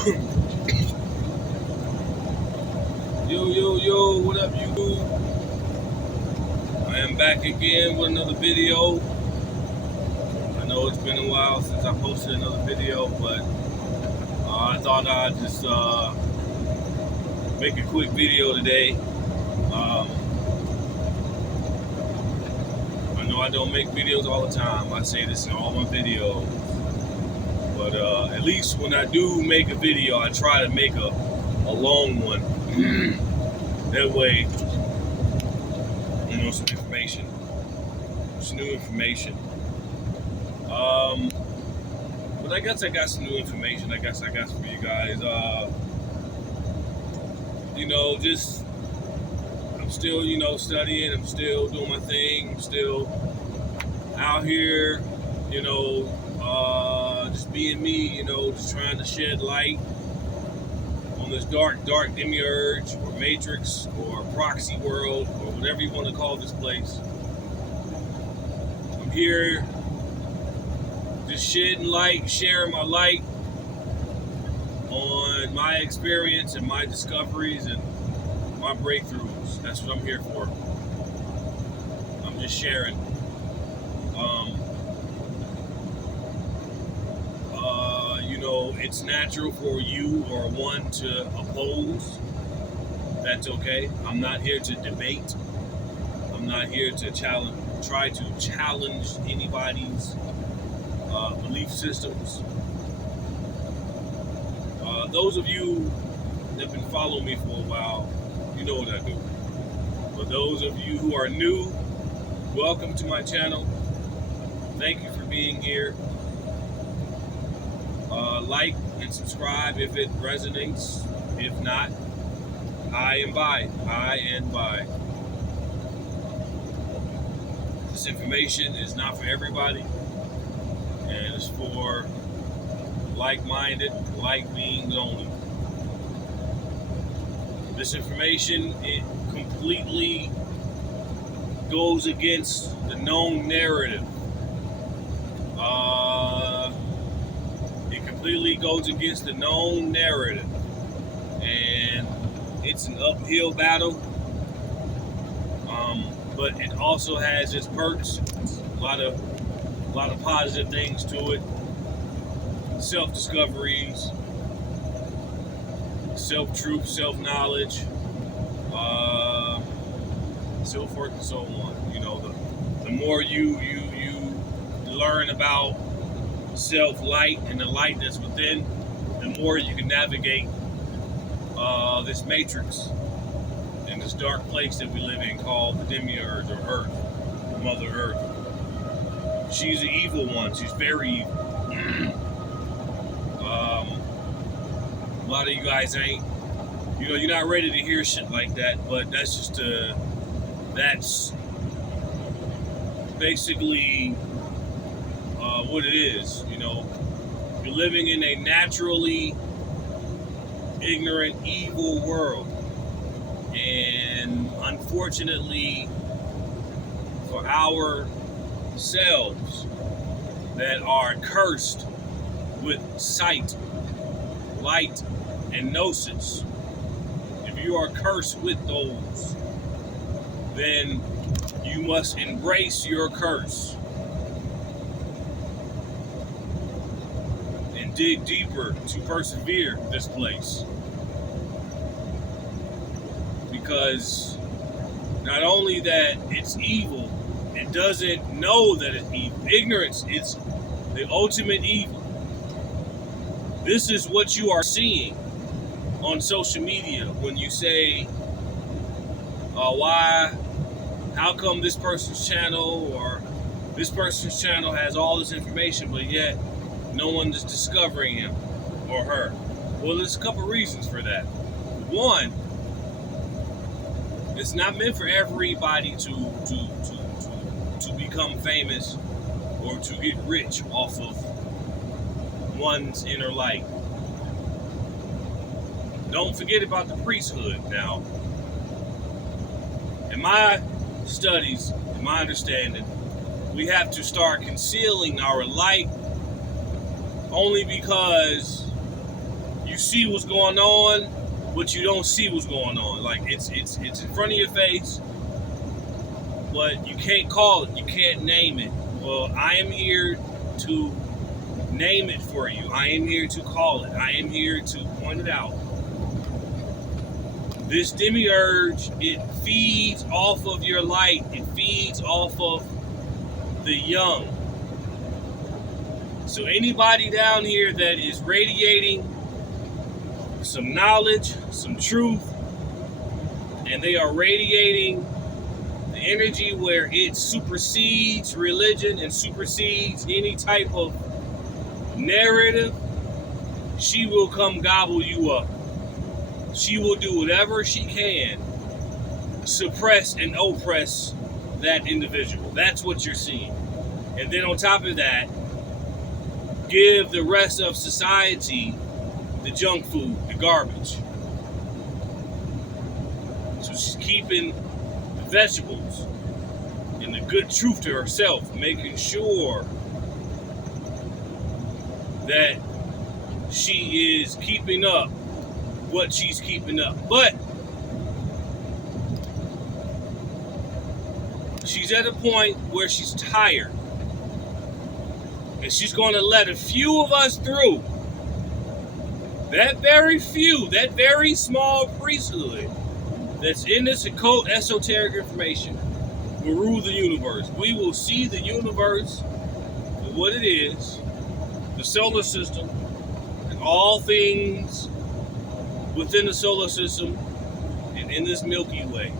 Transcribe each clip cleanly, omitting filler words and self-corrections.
Yo, what up, you? I am back again with another video. I know it's been a while since I posted another video, but I thought I'd just make a quick video today. I know I don't make videos all the time. I say this in all my videos. But at least when I do make a video, I try to make a long one. That way, some information, some new information. But I guess I got some new information. I got for you guys. Just I'm still, studying. I'm still doing my thing. I'm still out here, just being me. Just trying to shed light on this dark demiurge or matrix or proxy world or whatever you want to call this place. I'm here just shedding light, sharing my light on my experience and my discoveries and my breakthroughs. That's what I'm here for. I'm just sharing. It's natural for you or one to oppose. That's okay. I'm not here to debate. I'm not here to try to challenge anybody's belief systems. Those of you that have been following me for a while, you know what I do. For those of you who are new, welcome to my channel. Thank you for being here. Like and subscribe if it resonates. If not, high and by. This information is not for everybody, and it's for like-minded, like beings only. This information, it completely goes against the known narrative. It completely goes against the known narrative, and it's an uphill battle. But it also has its perks. A lot of positive things to it. Self-discoveries, self-truth, self-knowledge, so forth and so on. The more you learn about self-light and the light that's within, the more you can navigate this matrix in this dark place that we live in called the demiurge or Earth, Mother Earth. She's the evil one. She's very evil. A lot of you guys ain't, you're not ready to hear shit like that, but that's just that's basically what it is. You're living in a naturally ignorant, evil world, and unfortunately for ourselves that are cursed with sight, light, and gnosis, if you are cursed with those, then you must embrace your curse and dig deeper to persevere this place. Because not only that it's evil, it doesn't know that it's evil. Ignorance is the ultimate evil. This is what you are seeing on social media when you say, how come this person's channel or this person's channel has all this information, but yet no one is discovering him or her? Well, there's a couple reasons for that. One, it's not meant for everybody to become famous or to get rich off of one's inner light. Don't forget about the priesthood. Now, in my studies, in my understanding, we have to start concealing our light only because You see what's going on, but you don't see what's going on. Like it's in front of your face, but you can't call it. You can't name it. Well, I am here to name it for you. I am here to call it. I am here to point it out. This demiurge, it feeds off of your light. It feeds off of the young. So anybody down here that is radiating some knowledge, some truth, and they are radiating the energy where it supersedes religion and supersedes any type of narrative, she will come gobble you up. She will do whatever she can to suppress and oppress that individual. That's what you're seeing. And then on top of that, give the rest of society the junk food, the garbage. So she's keeping the vegetables and the good truth to herself, making sure that she is keeping up what she's keeping up. But she's at a point where she's tired. And she's going to let a few of us through. That very few, that very small priesthood that's in this occult esoteric information will rule the universe. We will see the universe for what it is, the solar system, and all things within the solar system and in this Milky Way.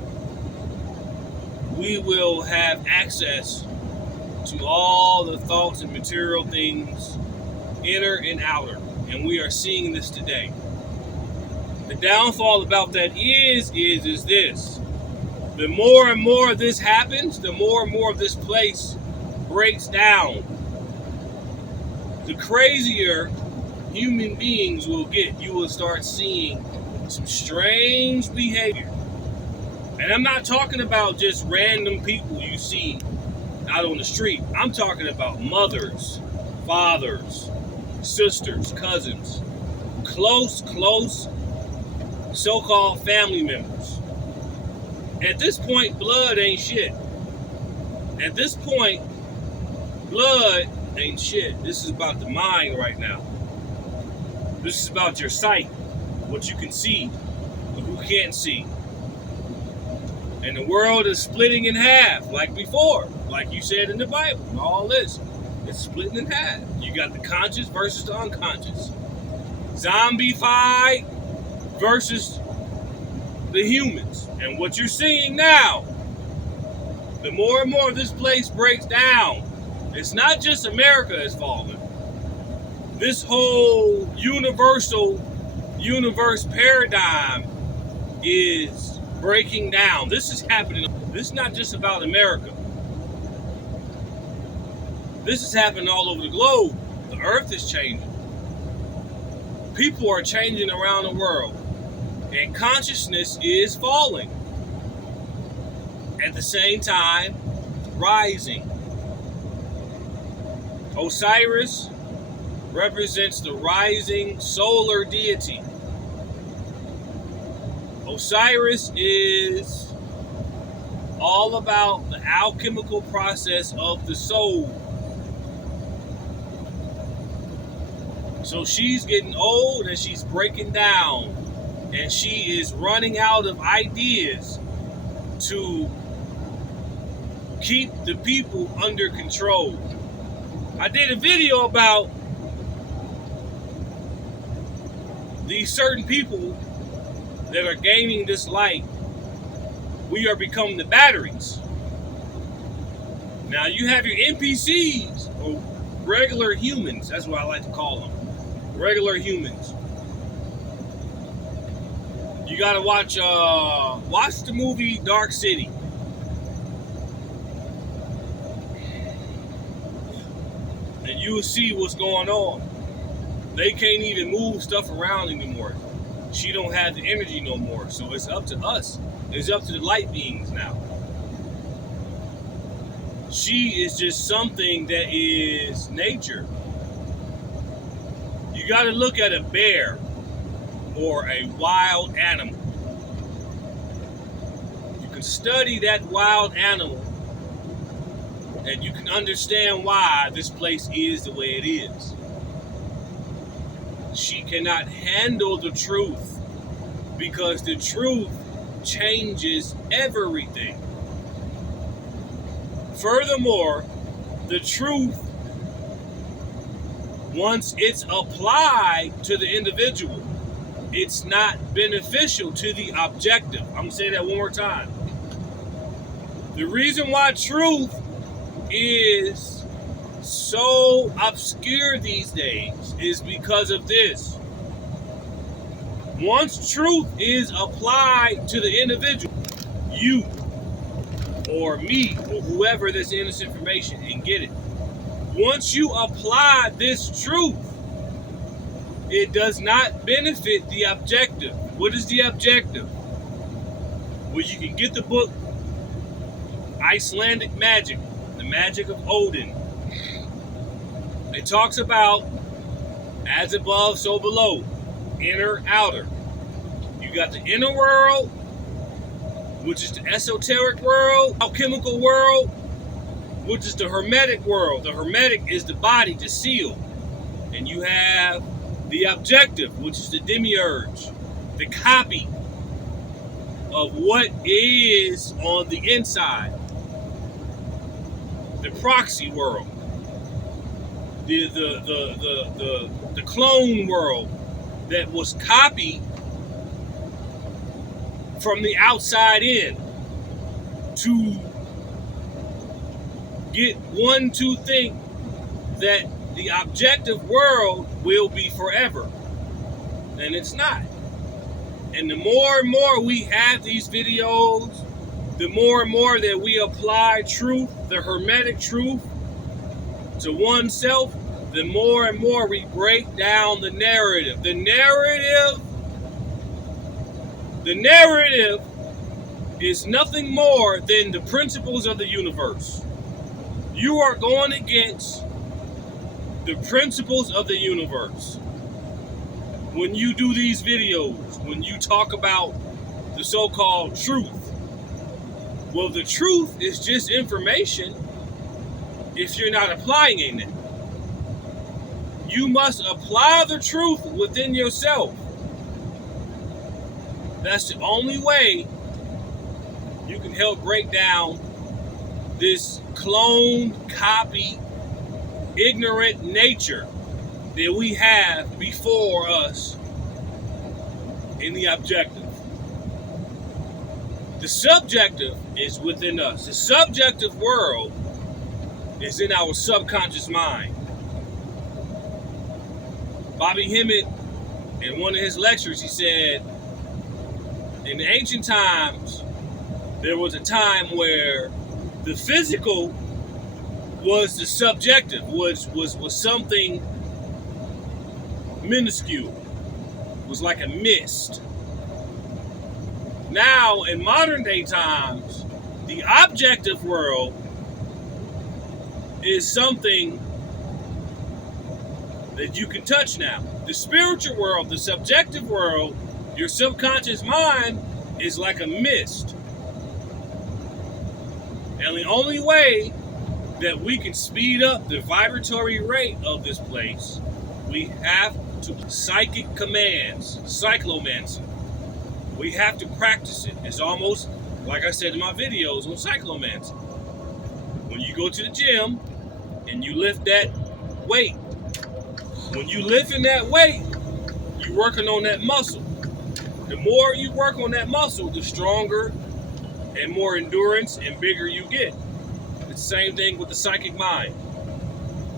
We will have access to all the thoughts and material things, inner and outer. And we are seeing this today. The downfall about that is this. The more and more this happens, the more and more of this place breaks down. The crazier human beings will get. You will start seeing some strange behavior. And I'm not talking about just random people you see out on the street. I'm talking about mothers, fathers, sisters, cousins, close so-called family members. At this point, blood ain't shit. At this point, blood ain't shit. This is about the mind right now. This is about your sight, what you can see, but who can't see. And the world is splitting in half, like before, like you said in the Bible, and all this. It's splitting in half. You got the conscious versus the unconscious. Zombified versus the humans. And what you're seeing now, the more and more this place breaks down, it's not just America is falling. This whole universe paradigm is breaking down. This is happening. This is not just about America. This is happening all over the globe. The earth is changing. People are changing around the world. And consciousness is falling. At the same time, rising. Osiris represents the rising solar deity. Osiris is all about the alchemical process of the soul. So she's getting old and she's breaking down. And she is running out of ideas to keep the people under control. I did a video about these certain people that are gaining this light. We are becoming the batteries. Now you have your NPCs, or regular humans. That's what I like to call them. Regular humans. You gotta watch the movie Dark City. And you'll see what's going on. They can't even move stuff around anymore. She don't have the energy no more. So it's up to us. It's up to the light beings now. She is just something that is nature. You got to look at a bear. or a wild animal. You can study that wild animal and you can understand why this place is the way it is. She cannot handle the truth because the truth changes everything. Furthermore, the truth, once it's applied to the individual, it's not beneficial to the objective. I'm going to say that one more time. The reason why truth is so obscure these days is because of this. Once truth is applied to the individual, you or me or whoever this innocent information and get it. Once you apply this truth, it does not benefit the objective. What is the objective? Well, you can get the book Icelandic Magic, the Magic of Odin. It talks about as above, so below, inner, outer. You got the inner world, which is the esoteric world, alchemical world, which is the hermetic world. The hermetic is the body, the seal. And you have the objective, which is the demiurge, the copy of what is on the inside. The proxy world. The clone world that was copied from the outside in to get one to think that the objective world will be forever. And it's not. And the more and more we have these videos, the more and more that we apply truth, the hermetic truth, to oneself, the more and more we break down the narrative. The narrative is nothing more than the principles of the universe. You are going against the principles of the universe. When you do these videos, when you talk about the so-called truth, well, the truth is just information if you're not applying it. You must apply the truth within yourself. That's the only way you can help break down this cloned, copy, ignorant nature that we have before us in the objective. The subjective is within us. The subjective world is in our subconscious mind. Bobby Hemmett, in one of his lectures, he said, in the ancient times, there was a time where the physical was the subjective, was something minuscule, was like a mist. Now, in modern day times, the objective world is something that you can touch now. The spiritual world, the subjective world, your subconscious mind is like a mist. And the only way that we can speed up the vibratory rate of this place, we have to psychic commands, cyclomancy. We have to practice it. It's almost like I said in my videos on cyclomancy. When you go to the gym and you lift that weight, when you lifting that weight, you're working on that muscle. The more you work on that muscle, the stronger and more endurance and bigger you get. It's the same thing with the psychic mind.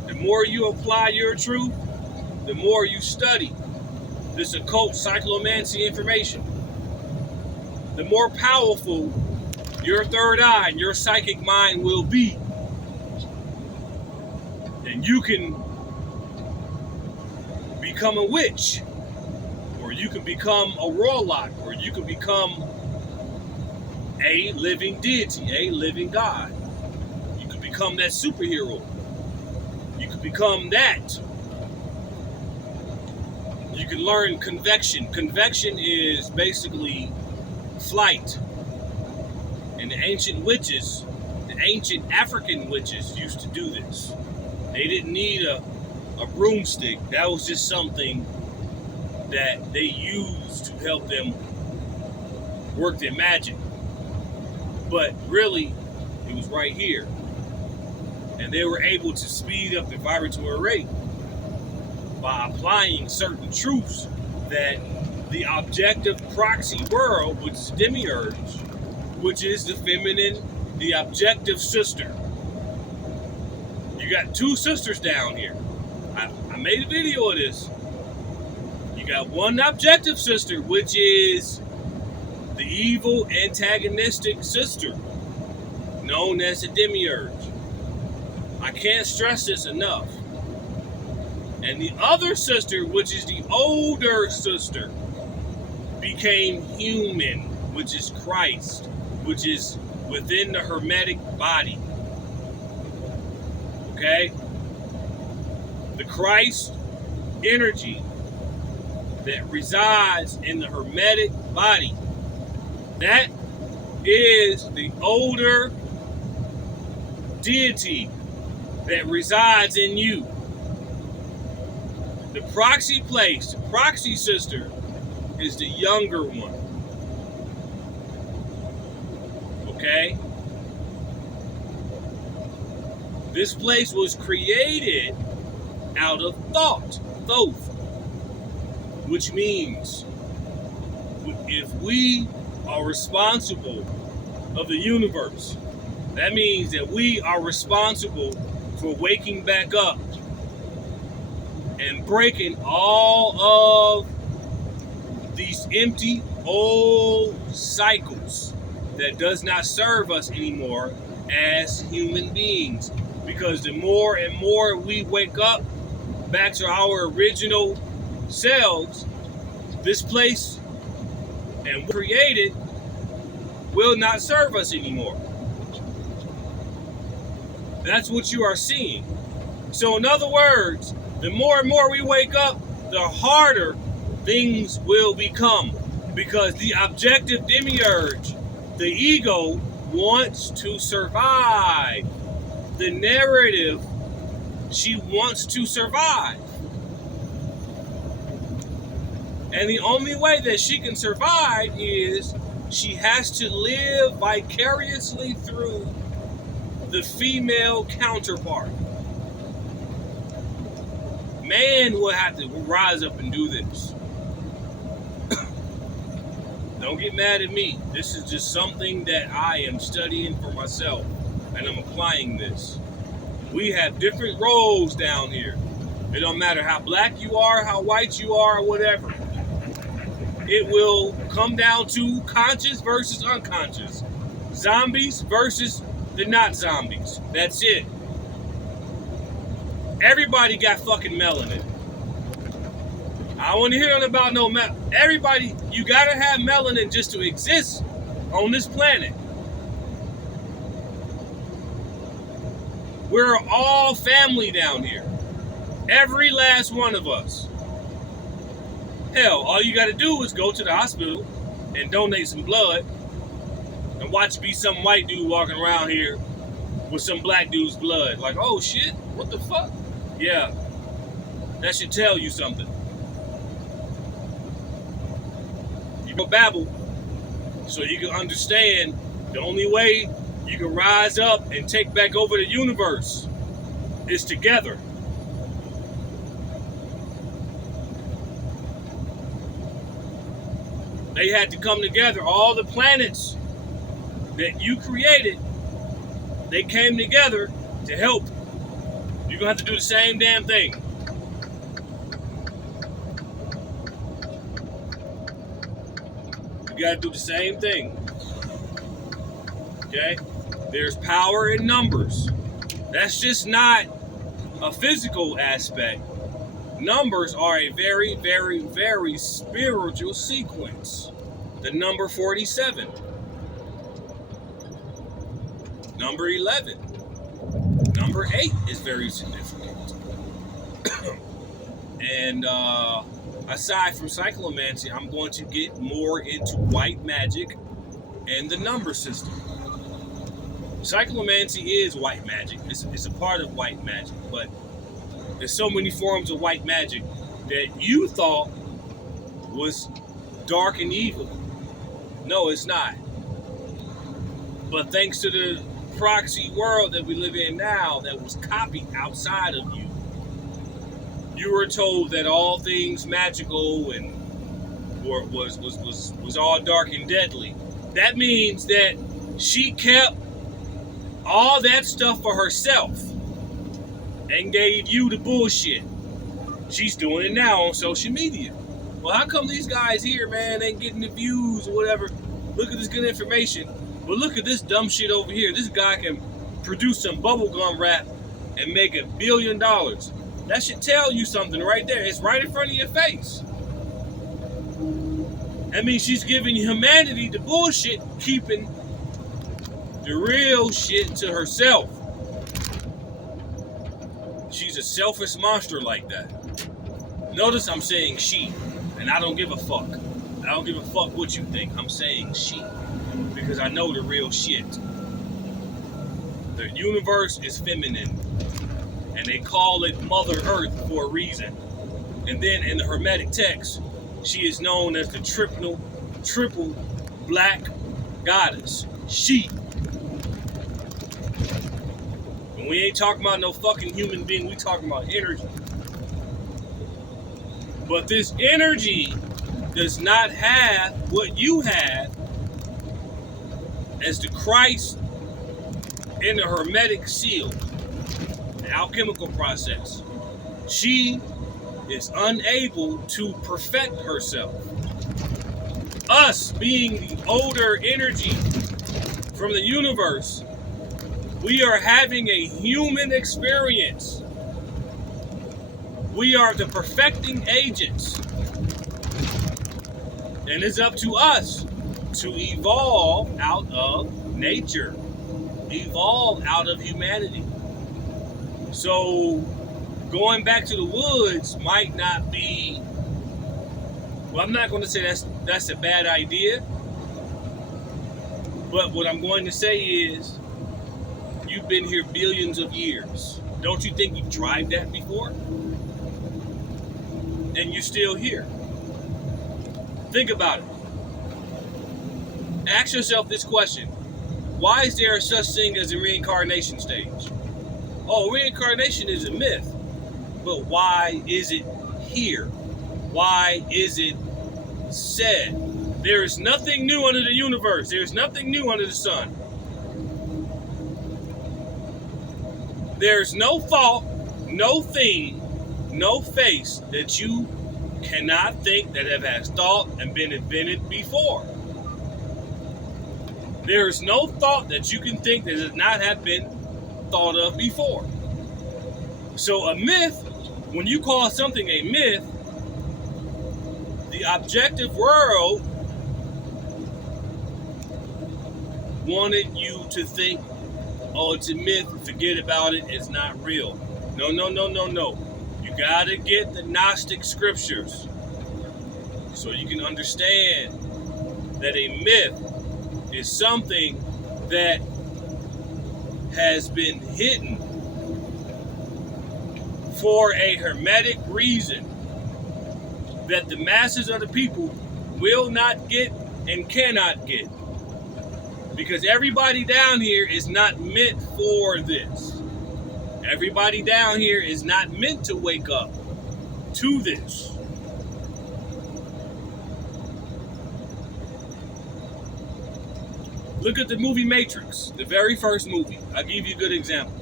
The more you apply your truth, the more you study this occult cyclomancy information, the more powerful your third eye and your psychic mind will be. And you can become a witch, or you can become a warlock, or you can become a living deity, a living god. You can become that superhero. You can become that. You can learn convection. Convection is basically flight. And the ancient witches, the ancient African witches used to do this. They didn't need a broomstick. That was just something that they used to help them work their magic. But really, it was right here. And they were able to speed up the vibratory rate by applying certain truths that the objective proxy world, which is demiurge, which is the feminine, the objective sister. You got two sisters down here. I made a video of this. You got one objective sister, which is the evil antagonistic sister, known as the demiurge. I can't stress this enough. And the other sister, which is the older sister, became human, which is Christ, which is within the hermetic body. Okay? The Christ energy that resides in the hermetic body, that is the older deity that resides in you. The proxy place, the proxy sister, is the younger one. Okay? This place was created out of thought, thoth, which means if we are responsible of the universe, that means that we are responsible for waking back up and breaking all of these empty old cycles that does not serve us anymore as human beings. Because the more and more we wake up back to our original selves, this place and created will not serve us anymore. That's what you are seeing. So in other words, the more and more we wake up, the harder things will become. Because the objective demiurge, the ego, wants to survive. The narrative, she wants to survive. And the only way that she can survive is she has to live vicariously through the female counterpart. Man will have to rise up and do this. Don't get mad at me. This is just something that I am studying for myself, and I'm applying this. We have different roles down here. It don't matter how black you are, how white you are, or whatever. It will come down to conscious versus unconscious. Zombies versus the not zombies. That's it. Everybody got fucking melanin. I don't want to hear about no everybody, you gotta have melanin just to exist on this planet. We're all family down here. Every last one of us. Hell, all you gotta do is go to the hospital and donate some blood and watch be some white dude walking around here with some black dude's blood. Like, oh shit, what the fuck? Yeah, that should tell you something. You go babble so you can understand the only way you can rise up and take back over the universe is together. They had to come together. All the planets that you created, they came together to help. You're going to have to do the same damn thing. You got to do the same thing. Okay? There's power in numbers. That's just not a physical aspect. Numbers are a very, very, very spiritual sequence. The number 47. Number 11. Number 8 is very significant. And I aside from cyclomancy, I'm going to get more into white magic and the number system. Cyclomancy is white magic. It's a part of white magic, but there's so many forms of white magic that you thought was dark and evil. No, it's not. But thanks to the proxy world that we live in now that was copied outside of you, you were told that all things magical and was all dark and deadly. That means that she kept all that stuff for herself and gave you the bullshit. She's doing it now on social media. Well, how come these guys here, man, ain't getting the views or whatever? Look at this good information. But look at this dumb shit over here. This guy can produce some bubblegum wrap and make $1 billion. That should tell you something right there. It's right in front of your face. That means she's giving humanity the bullshit, keeping the real shit to herself. She's a selfish monster like that. Notice I'm saying she, and I don't give a fuck. I don't give a fuck what you think. I'm saying she, because I know the real shit. The universe is feminine, and they call it Mother Earth for a reason. And then in the Hermetic text, she is known as the triple black goddess, she. And we ain't talking about no fucking human being, we talking about energy. But this energy does not have what you have as the Christ in the Hermetic seal, the alchemical process. She is unable to perfect herself. Us being the older energy from the universe, we are having a human experience. We are the perfecting agents. And it's up to us to evolve out of nature, evolve out of humanity. So going back to the woods might not be, well, I'm not going to say that's a bad idea. But what I'm going to say is, you've been here billions of years. Don't you think you've tried that before? And you're still here. Think about it. Ask yourself this question. Why is there such thing as a reincarnation stage? Oh, reincarnation is a myth. But why is it here? Why is it said? There is nothing new under the universe. There is nothing new under the sun. There's no thought, no thing, no face that you cannot think that has thought and been invented before. There is no thought that you can think that does not have been thought of before. So a myth, when you call something a myth, the objective world wanted you to think, oh, it's a myth, forget about it, it's not real. No. You gotta get the Gnostic scriptures so you can understand that a myth is something that has been hidden for a hermetic reason that the masses of the people will not get and cannot get. Because everybody down here is not meant for this. Everybody down here is not meant to wake up to this. Look at the movie Matrix, the very first movie. I'll give you a good example.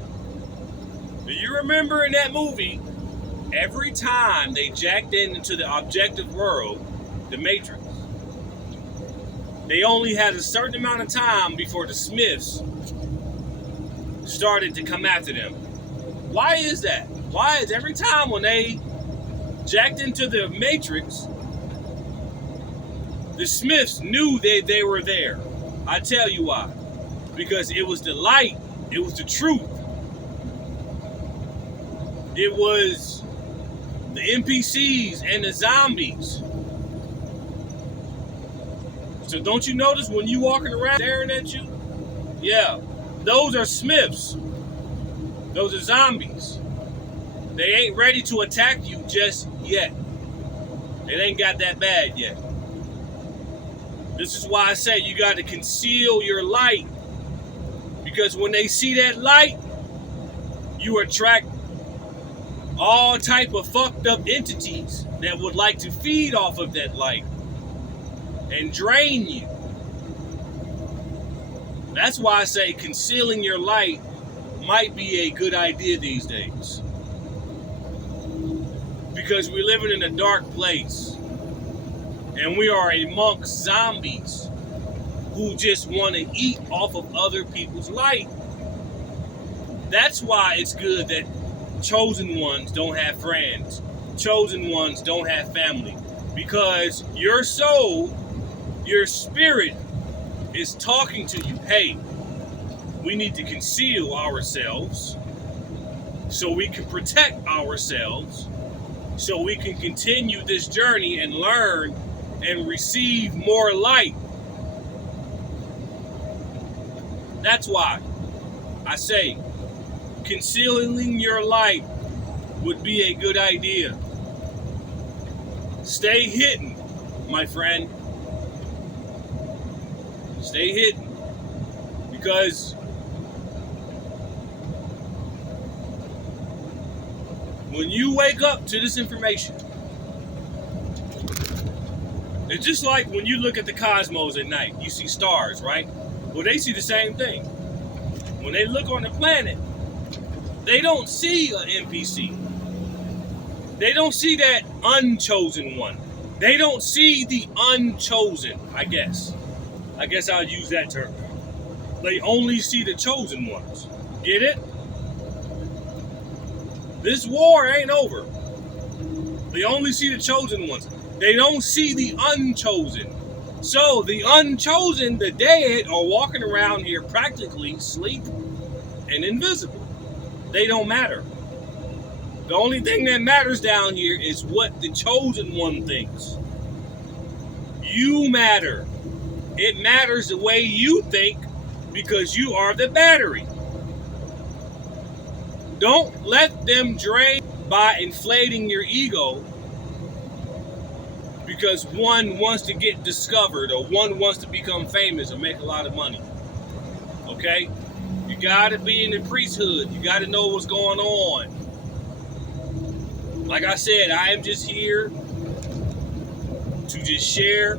Do you remember in that movie, every time they jacked into the objective world, the Matrix, they only had a certain amount of time before the Smiths started to come after them. Why is that? Why is every time when they jacked into the Matrix, the Smiths knew they were there? I tell you why. Because it was the light. It was the truth. It was the NPCs and the zombies. So don't you notice when you walking around staring at you? Yeah, those are Smiths. Those are zombies. They ain't ready to attack you just yet. It ain't got that bad yet. This is why I say you got to conceal your light. Because when they see that light, you attract all type of fucked up entities that would like to feed off of that light and drain you. That's why I say concealing your light might be a good idea these days. Because we're living in a dark place. And we are amongst zombies who just want to eat off of other people's light. That's why it's good that chosen ones don't have friends. Chosen ones don't have family. Because your soul, your spirit is talking to you. Hey, we need to conceal ourselves so we can protect ourselves, so we can continue this journey and learn and receive more light. That's why I say concealing your light would be a good idea. Stay hidden, my friend. Stay hidden. Because when you wake up to this information, it's just like when you look at the cosmos at night, you see stars, right? Well, they see the same thing. When they look on the planet, they don't see an NPC. They don't see that unchosen one. They don't see the unchosen, I guess. I guess I'll use that term. They only see the chosen ones. Get it? This war ain't over. They only see the chosen ones. They don't see the unchosen. So the unchosen, the dead, are walking around here practically asleep and invisible. They don't matter. The only thing that matters down here is what the chosen one thinks. You matter. It matters the way you think because you are the battery. Don't let them drain by inflating your ego because one wants to get discovered or one wants to become famous or make a lot of money. Okay? You gotta be in the priesthood. You gotta know what's going on. Like I said, I am just here to just share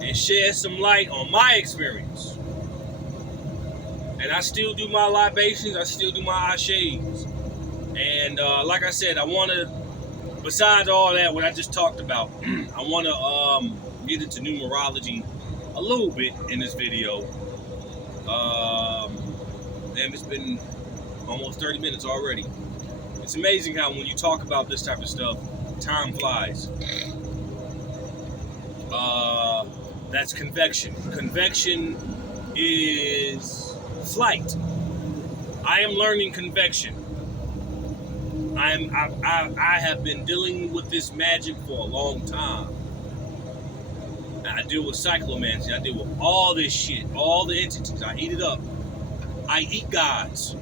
and shed some light on my experience. And I still do my libations, I still do my ashes. And like I said, I want to, besides all that, what I just talked about, I want to get into numerology a little bit in this video. And it's been almost 30 minutes already. It's amazing how when you talk about this type of stuff, time flies. That's convection. Convection is flight. I am learning convection. I have been dealing with this magic for a long time. I deal with cyclomancy. I deal with all this shit, all the entities. I eat it up. I eat gods.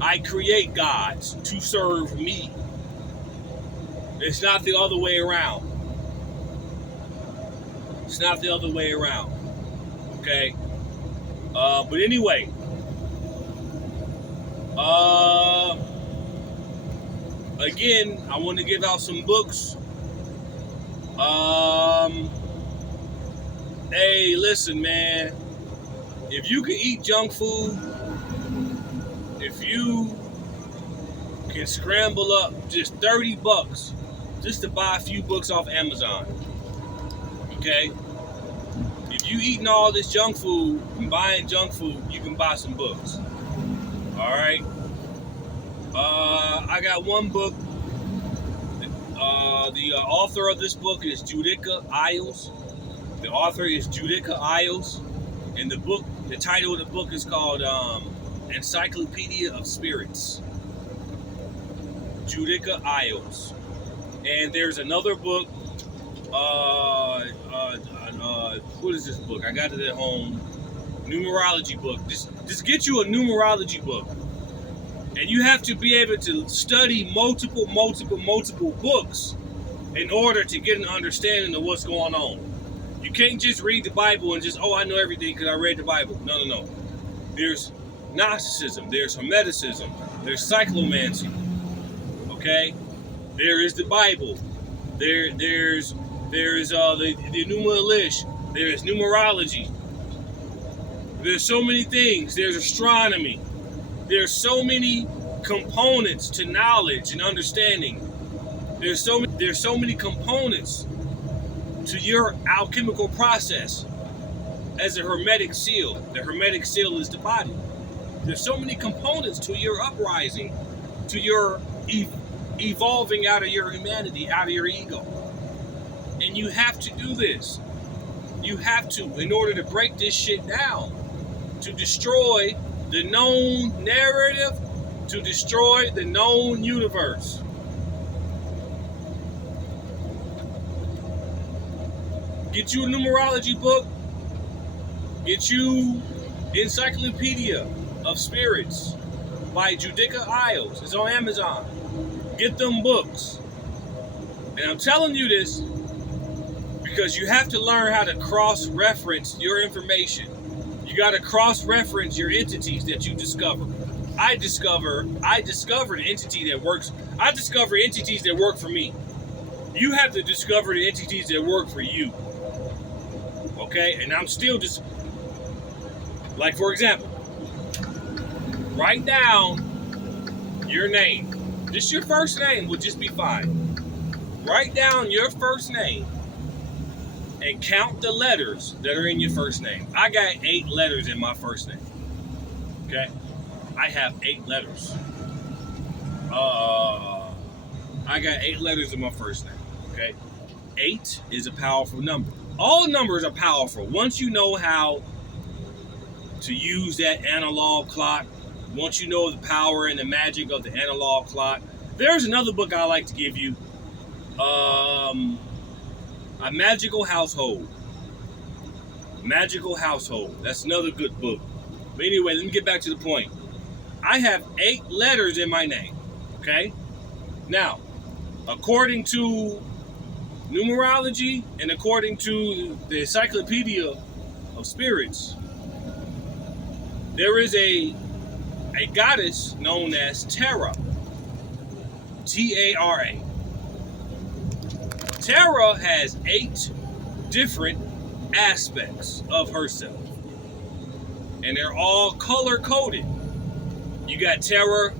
I create gods to serve me. It's not the other way around. It's not the other way around. Okay? But anyway. Again, I want to give out some books. Hey, listen, man. If you can eat junk food, if you can scramble up just $30 just to buy a few books off Amazon, okay? If you eating all this junk food and buying junk food, you can buy some books. All right? I got one book. The author of this book is Judica Isles. The author is Judica Isles. And the title of the book is called Encyclopedia of Spirits. Judica Isles. And there's another book. What is this book? I got it at home. Numerology book. Just get you a numerology book. And you have to be able to study multiple books in order to get an understanding of what's going on. You can't just read the Bible and just, oh, I know everything because I read the Bible. No. There's Gnosticism. There's Hermeticism. There's Cyclomancy. Okay? There is the Bible. There's the Numeralish. There's numerology. There's so many things. There's astronomy. There's so many components to knowledge and understanding. There's so many components to your alchemical process as a hermetic seal. The hermetic seal is the body. There's so many components to your uprising, to your evolving out of your humanity, out of your ego. And you have to do this. You have to, in order to break this shit down, to destroy the known narrative, to destroy the known universe. Get you a numerology book. Get you Encyclopedia of Spirits by Judica Isles. It's on Amazon. Get them books. And I'm telling you this because you have to learn how to cross-reference your information. You got to cross-reference your entities that you discover. I discovered an entity that works. I discover entities that work for me. You have to discover the entities that work for you. Okay? And I'm still just, like for example, write down your name. Just your first name would just be fine. Write down your first name and count the letters that are in your first name. I got 8 letters in my first name. Okay? I have 8 letters. I got 8 letters in my first name. Okay? 8 is a powerful number. All numbers are powerful. Once you know how to use that analog clock, once you know the power and the magic of the analog clock, there's another book I like to give you. A Magical Household. Magical Household. That's another good book. But anyway, let me get back to the point. I have 8 letters in my name. Okay? Now, according to numerology and according to the Encyclopedia of Spirits, there is a goddess known as Terra. T-A-R-A. Terra has 8 different aspects of herself. And they're all color-coded. You got Terra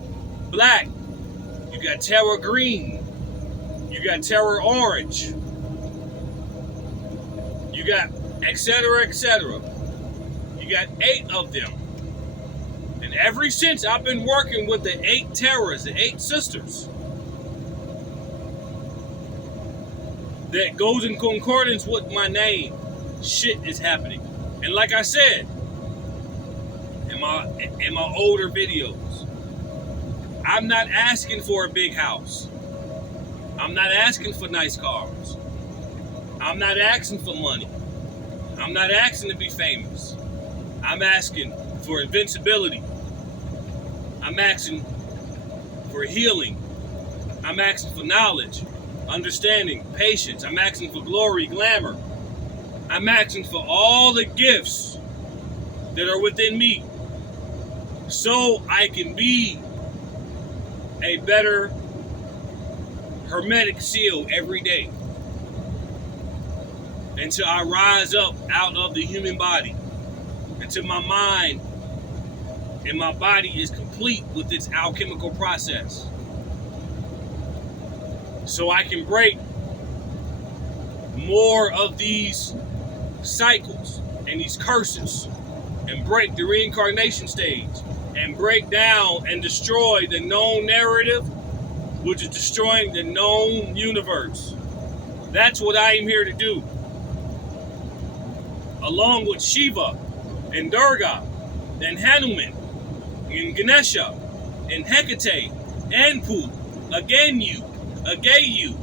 black. You got Terra green. You got Terra orange. You got etc., etc. You got 8 of them. And ever since I've been working with the 8 Terras, the 8 sisters, that goes in concordance with my name, shit is happening. And like I said in my older videos, I'm not asking for a big house. I'm not asking for nice cars. I'm not asking for money. I'm not asking to be famous. I'm asking for invincibility. I'm asking for healing. I'm asking for knowledge, understanding, patience. I'm asking for glory, glamour. I'm asking for all the gifts that are within me so I can be a better hermetic seal every day until I rise up out of the human body, until my mind and my body is complete with its alchemical process, so I can break more of these cycles and these curses and break the reincarnation stage and break down and destroy the known narrative, which is destroying the known universe. That's what I am here to do. Along with Shiva and Durga and Hanuman and Ganesha and Hecate, Anpu, Agayu,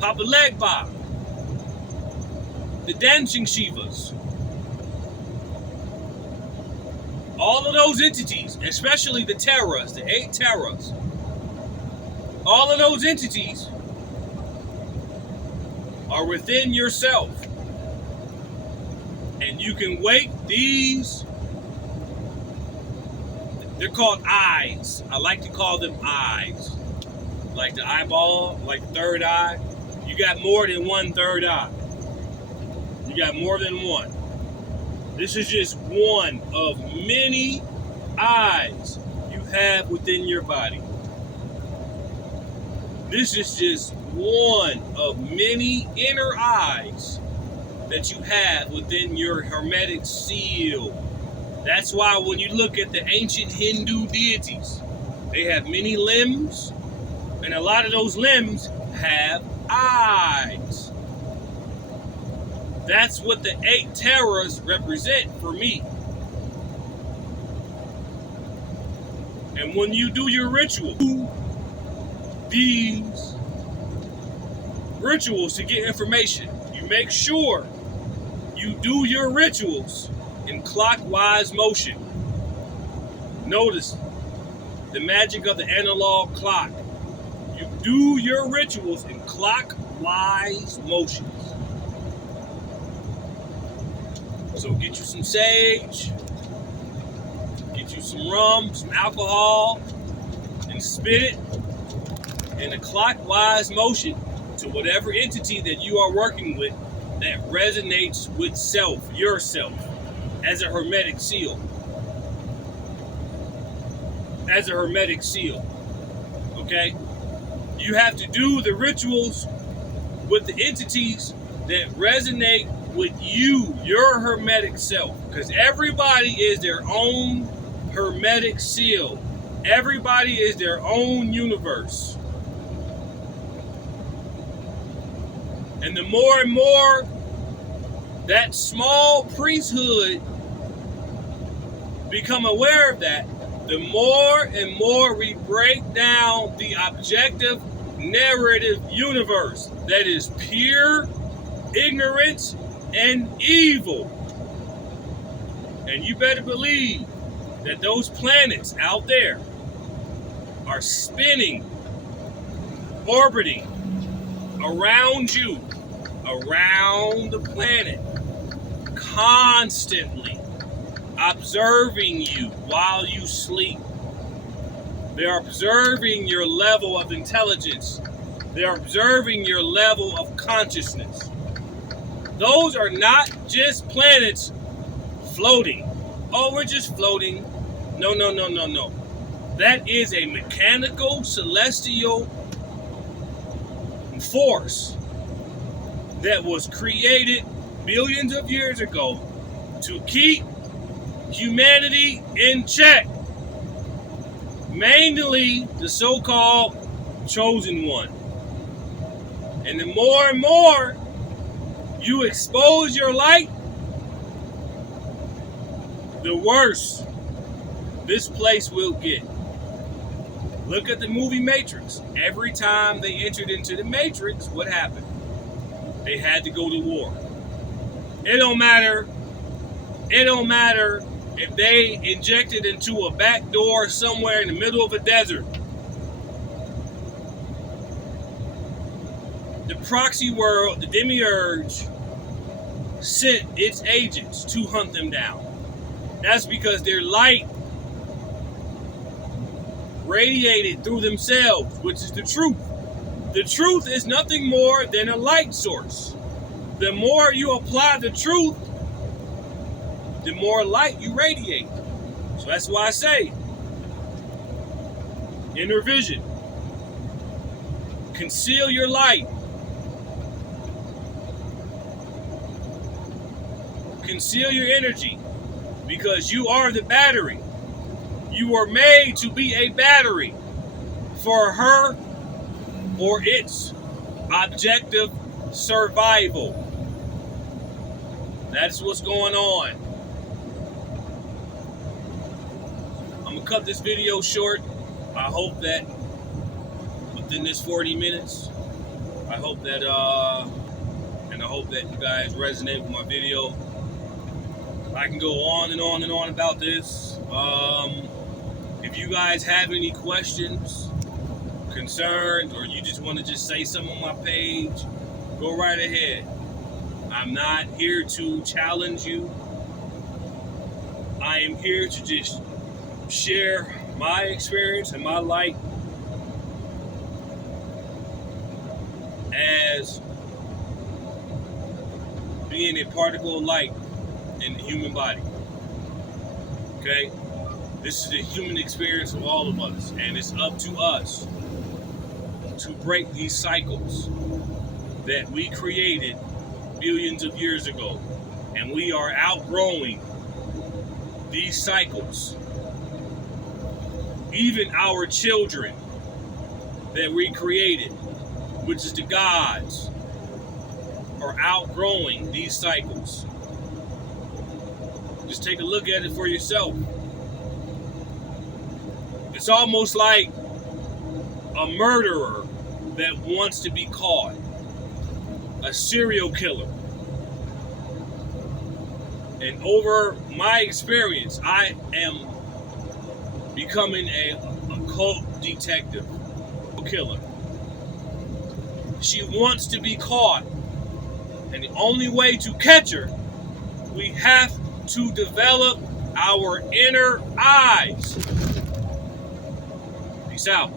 Papa Legba, the dancing Shivas. All of those entities, especially the Terras, the 8 Terras, all of those entities are within yourself. And you can wake these, they're called eyes. I like to call them eyes. Like the eyeball, like the third eye. You got more than one third eye. You got more than one. This is just one of many eyes you have within your body. This is just one of many inner eyes that you have within your hermetic seal. That's why when you look at the ancient Hindu deities, they have many limbs, and a lot of those limbs have eyes. That's what the 8 Terras represent for me. And when you do your ritual, these rituals to get information, you make sure you do your rituals in clockwise motion. Notice the magic of the analog clock. You do your rituals in clockwise motions. So get you some sage, get you some rum, some alcohol, and spit it in a clockwise motion to whatever entity that you are working with that resonates with self, yourself, as a hermetic seal. As a hermetic seal. Okay? You have to do the rituals with the entities that resonate with you, your hermetic self. Because everybody is their own hermetic seal. Everybody is their own universe. And the more and more that small priesthood become aware of that, the more and more we break down the objective narrative universe that is pure ignorance and evil. And you better believe that those planets out there are spinning, orbiting around you, around the planet, constantly observing you while you sleep. They're observing your level of intelligence. They're observing your level of consciousness. Those are not just planets floating. Oh, we're just floating. No. That is a mechanical, celestial force that was created billions of years ago to keep humanity in check. Mainly the so-called chosen one. And the more and more you expose your light, the worse this place will get. Look at the movie Matrix. Every time they entered into the Matrix, what happened? They had to go to war. It don't matter if they injected into a back door somewhere in the middle of a desert. The proxy world, the demiurge, sent its agents to hunt them down. That's because their light radiated through themselves, which is the truth. The truth is nothing more than a light source. The more you apply the truth, the more light you radiate. So that's why I say, inner vision. Conceal your light. Conceal your energy, because you are the battery. You were made to be a battery for her or its objective survival. That's what's going on. I'm gonna cut this video short. I hope that within this 40 minutes I hope that and I hope that you guys resonate with my video. I can go on and on and on about this. If you guys have any questions, concerns, or you just want to just say something on my page, go right ahead. I'm not here to challenge you. I am here to just share my experience and my light as being a particle of light in the human body. Okay? This is a human experience of all of us, and it's up to us to break these cycles that we created billions of years ago. And we are outgrowing these cycles. Even our children that we created, which is the gods, are outgrowing these cycles. Just take a look at it for yourself. It's almost like a murderer that wants to be caught, a serial killer. And over my experience, I am becoming a cult detective, killer. She wants to be caught. And the only way to catch her, we have to develop our inner eyes. Peace out.